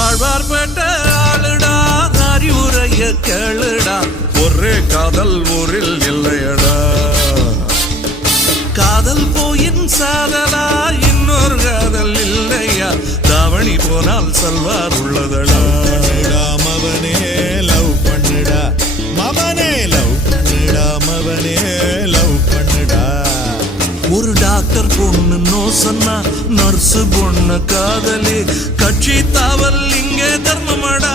ஆழ்வார்பேட்ட ஆளுடா அறிவுரைய கேளுடா ஒரே காதல் ஊரில் இல்லையடா காதல் போயின் சாதலா இன்னொரு காதல் இல்லையா தாவணி போனால் சல்வார் உள்ளதடா மவனே லவ் பண்ணுடா மவனே லவ் பண்ணுடா மவனே லவ் பண்ணுடா ஒரு டாக்டர் பொண்ணு நோ சொன்னா நர்ஸு பொண்ணு காதலி கட்சி தாவல் இங்கே தர்மமடா